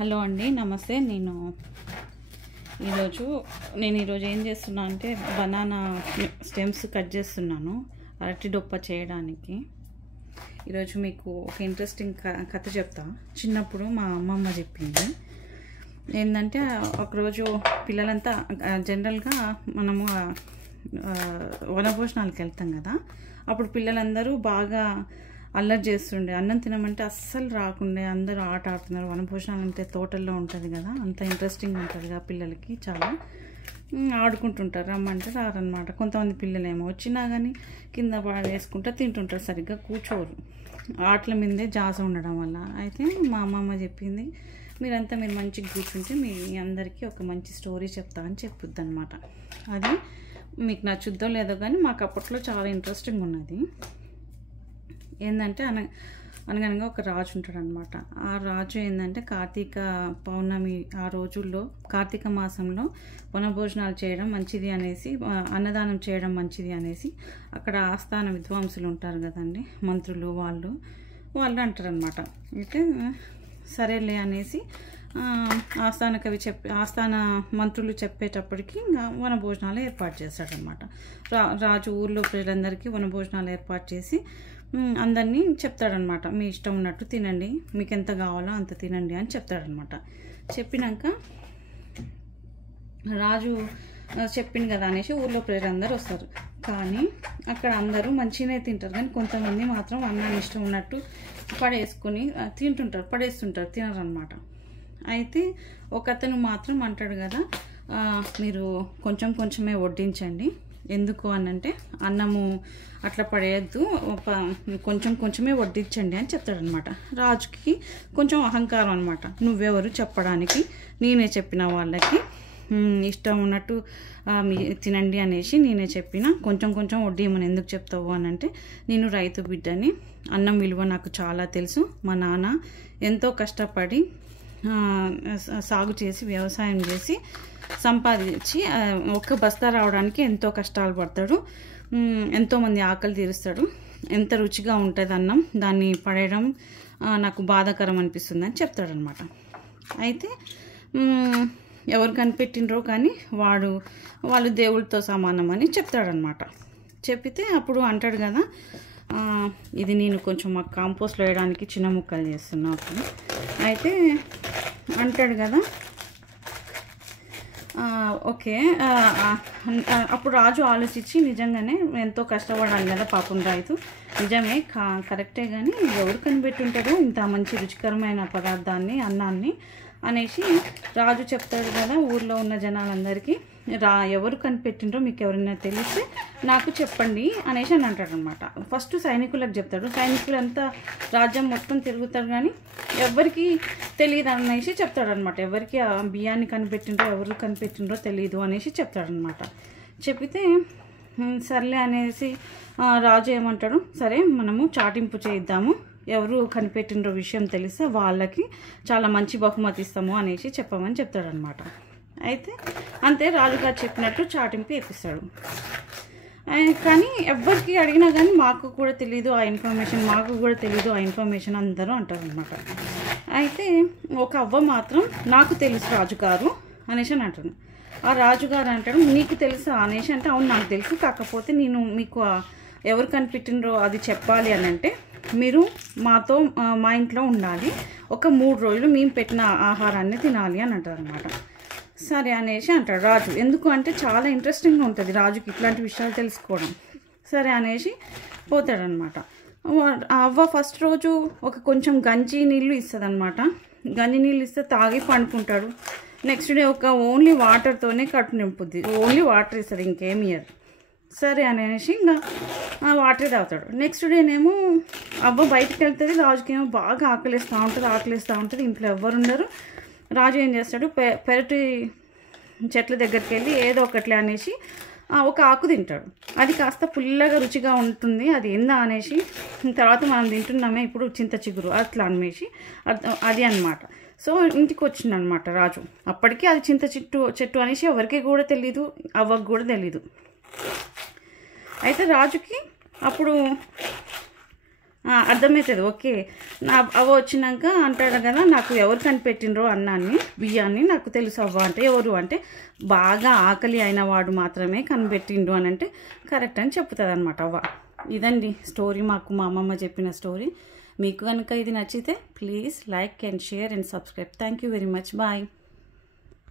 Hello అండి, నమస్తే. నేను ఈరోజు ఏం చేస్తున్నా అంటే బనానా స్టెమ్స్ కట్ చేస్తున్నాను అరటి డొప్ప చేయడానికి. ఈరోజు మీకు ఒక ఇంట్రెస్టింగ్ కథ చెప్తా. చిన్నప్పుడు మా అమ్మమ్మ చెప్పింది. ఏంటంటే ఒకరోజు పిల్లలంతా జనరల్గా మనము వనభోజనాలకు వెళ్తాం కదా, అప్పుడు పిల్లలందరూ బాగా అల్లరి చేస్తుండే. అన్నం తినమంటే అస్సలు రాకుండే, అందరూ ఆట ఆడుతున్నారు. వనభోజనాలు అంటే తోటల్లో ఉంటుంది కదా, అంత ఇంట్రెస్టింగ్ ఉంటుంది కదా పిల్లలకి. చాలా ఆడుకుంటుంటారు, రమ్మంటే రారనమాట. కొంతమంది పిల్లలేమో వచ్చినా కానీ కింద వేసుకుంటూ తింటుంటారు, సరిగ్గా కూర్చోరు, ఆటల మీదే జాస ఉండడం వల్ల. అయితే మా అమ్మమ్మ చెప్పింది, మీరు మంచిగా కూర్చుంటే మీ అందరికీ ఒక మంచి స్టోరీ చెప్తా అని చెప్పుద్ది అనమాట. అది మీకు నచ్చుద్దో లేదో కానీ మాకు అప్పట్లో చాలా ఇంట్రెస్టింగ్ ఉన్నది. ఏంటంటే అనగనగా ఒక రాజు ఉంటాడు అనమాట. ఆ రాజు ఏంటంటే కార్తీక పౌర్ణమి ఆ రోజుల్లో, కార్తీక మాసంలో వనభోజనాలు చేయడం మంచిది అనేసి, అన్నదానం చేయడం మంచిది అనేసి అక్కడ ఆస్థాన విద్వాంసులు ఉంటారు కదండి, మంత్రులు, వాళ్ళు అంటారనమాట. అయితే సరేలే అనేసి ఆస్థాన మంత్రులు చెప్పేటప్పటికి వనభోజనాలు ఏర్పాటు చేస్తాడనమాట. రాజు ఊర్లో ప్రజలందరికీ వనభోజనాలు ఏర్పాటు చేసి అందరినీ చెప్తాడనమాట. మీ ఇష్టం ఉన్నట్టు తినండి, మీకు ఎంత కావాలో అంత తినండి అని చెప్తాడనమాట. చెప్పినాక రాజు చెప్పింది కదా అనేసి ఊర్లో ప్రజలందరూ వస్తారు. కానీ అక్కడ అందరూ మంచిగానే తింటారు, కానీ కొంతమంది మాత్రం అన్నాన్ని ఇష్టం ఉన్నట్టు పడేస్తుంటారు, తినరనమాట. అయితే ఒక అతను మాత్రం అంటాడు కదా, మీరు కొంచెమే వడ్డించండి. ఎందుకు అనంటే అన్నము అట్లా పడేయద్దు, కొంచెమే వడ్డించండి అని చెప్తాడనమాట. రాజుకి కొంచెం అహంకారం అనమాట. నువ్వెవరు చెప్పడానికి, నేనే చెప్పిన వాళ్ళకి ఇష్టం ఉన్నట్టు తినండి అనేసి నేనే చెప్పిన, కొంచెం వడ్డీయమని ఎందుకు చెప్తావు అని అంటే, నేను రైతు బిడ్డని, అన్నం విలువ నాకు చాలా తెలుసు. మా నాన్న ఎంతో కష్టపడి సాగు చేసి వ్యవసాయం చేసి సంపాదించి ఒక్క బస్తా రావడానికి ఎంతో కష్టాలు పడతాడు, ఎంతోమంది ఆకలి తీరుస్తాడు. ఎంత రుచిగా ఉంటుంది అన్నం, దాన్ని పడేయడం నాకు బాధాకరం అనిపిస్తుంది అని చెప్తాడనమాట. అయితే ఎవరు కనిపెట్టినరో కానీ వాళ్ళు దేవుడితో సమానం అని చెప్తాడనమాట. చెప్పితే అప్పుడు అంటాడు కదా, ఇది నేను కొంచెం మాకు కాంపోస్ట్లో వేయడానికి చిన్న ముక్కలు చేస్తున్నా. అయితే అంటాడు కదా, ఓకే. అప్పుడు రాజు ఆలోచించి, నిజంగానే ఎంతో కష్టపడాలి కదా పాపం రైతు, నిజమే కరెక్టే, కానీ ఎవరు కనిపెట్టుంటారు ఇంత మంచి రుచికరమైన పదార్థాన్ని, అన్నాన్ని అనేసి రాజు చెప్తాడు కదా ఊర్లో ఉన్న జనాలందరికీ. ఎవరు కనిపెట్టిండ్రో మీకు ఎవరైనా తెలిస్తే నాకు చెప్పండి అనేసి అని అంటాడు అనమాట. ఫస్ట్ సైనికులకు చెప్తాడు. సైనికులంతా రాజ్యం మొత్తం తిరుగుతారు, కానీ ఎవరికి తెలియదు అనేసి చెప్తాడనమాట. ఎవరికి ఆ బియ్యాన్ని ఎవరు కనిపెట్టిండ్రో తెలియదు అనేసి చెప్తాడనమాట. చెప్పితే సర్లే అనేసి రాజు ఏమంటాడు, సరే మనము చాటింపు చేద్దాము, ఎవరు కనిపెట్టినరో విషయం తెలిస్తే వాళ్ళకి చాలా మంచి బహుమతి ఇస్తాము అనేసి చెప్పమని చెప్తాడనమాట. అయితే అంతే, రాజుగారు చెప్పినట్టు చాటింపు వేపిస్తాడు. కానీ ఎవరికి అడిగినా కానీ మాకు కూడా తెలీదు ఆ ఇన్ఫర్మేషన్ అందరూ అంటారనమాట. అయితే ఒక అవ్వ మాత్రం నాకు తెలుసు రాజుగారు అనేసి అని అంటాడు. ఆ రాజుగారు అంటాడు, నీకు తెలుసా అనేసి అంటే, అవును నాకు తెలుసు, కాకపోతే నేను మీకు ఎవరు కనిపెట్టినరో అది చెప్పాలి అని అంటే మీరు మా ఇంట్లో ఉండాలి, ఒక 3 రోజులు మేము పెట్టిన ఆహారాన్ని తినాలి అని అంటారు అనమాట. సరే అనేసి అంటాడు రాజు. ఎందుకు అంటే చాలా ఇంట్రెస్టింగ్గా ఉంటుంది రాజుకి ఇట్లాంటి విషయాలు తెలుసుకోవడం. సరే అనేసి పోతాడనమాట. అవ్వ ఫస్ట్ రోజు కొంచెం గంజి నీళ్ళు ఇస్తుంది అనమాట. గంజి నీళ్ళు ఇస్తే తాగి పండుకుంటాడు. నెక్స్ట్ డే ఓన్లీ వాటర్తోనే కట్టు నింపుద్ది, ఓన్లీ వాటర్ ఇస్తుంది, ఇంకేమి ఇయ్యదు. సరే అనేసి ఇంకా వాటర్ తాగుతాడు. నెక్స్ట్ డేనేమో అవ్వ బయటికి వెళ్తుంది, రాజుకేమో బాగా ఆకలిస్తూ ఉంటుంది. ఇంట్లో ఎవ్వరు ఉండరు. రాజు ఏం చేస్తాడు, పెరటి చెట్ల దగ్గరికి వెళ్ళి ఏదో ఒకట్లే అనేసి ఒక ఆకు తింటాడు. అది కాస్త పుల్లగా రుచిగా ఉంటుంది, అది ఏందా అనేసి, తర్వాత మనం తింటున్నామే ఇప్పుడు చింత చిగురు అట్లా అనేసి అది అనమాట. సో ఇంటికి వచ్చిందనమాట రాజు. అప్పటికి అది చింత చెట్టు అనేసి ఎవరికి కూడా తెలీదు, అవ్వకు కూడా తెలీదు. అయితే రాజుకి అప్పుడు అర్థమవుతుంది. ఓకే, అవ్వ వచ్చినాక అంటాడు కదా, నాకు ఎవరు కనిపెట్టినరో అన్నాన్ని బియ్యాన్ని నాకు తెలుసు అవ్వ అంటే. ఎవరు అంటే బాగా ఆకలి అయిన వాడు మాత్రమే కనిపెట్టిండు అని అంటే కరెక్ట్ అని చెప్తుంది అనమాట అవ్వ. ఇదండి స్టోరీ, మాకు మా అమ్మమ్మ చెప్పిన స్టోరీ. మీకు కనుక ఇది నచ్చితే please like and share and subscribe. Thank you very much. Bye.